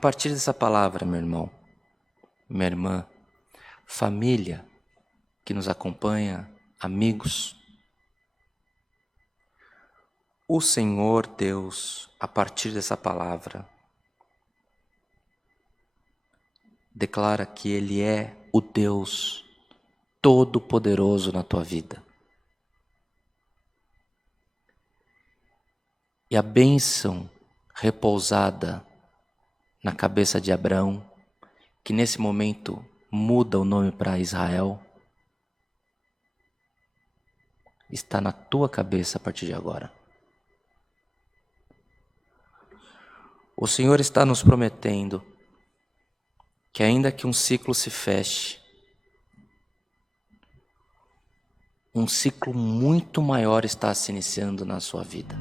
partir dessa palavra, meu irmão, minha irmã, família que nos acompanha, amigos, o Senhor Deus, a partir dessa palavra, declara que Ele é o Deus Todo-Poderoso na tua vida. E a bênção repousada na cabeça de Abraão, que nesse momento muda o nome para Israel, está na tua cabeça a partir de agora. O Senhor está nos prometendo que ainda que um ciclo se feche, um ciclo muito maior está se iniciando na sua vida.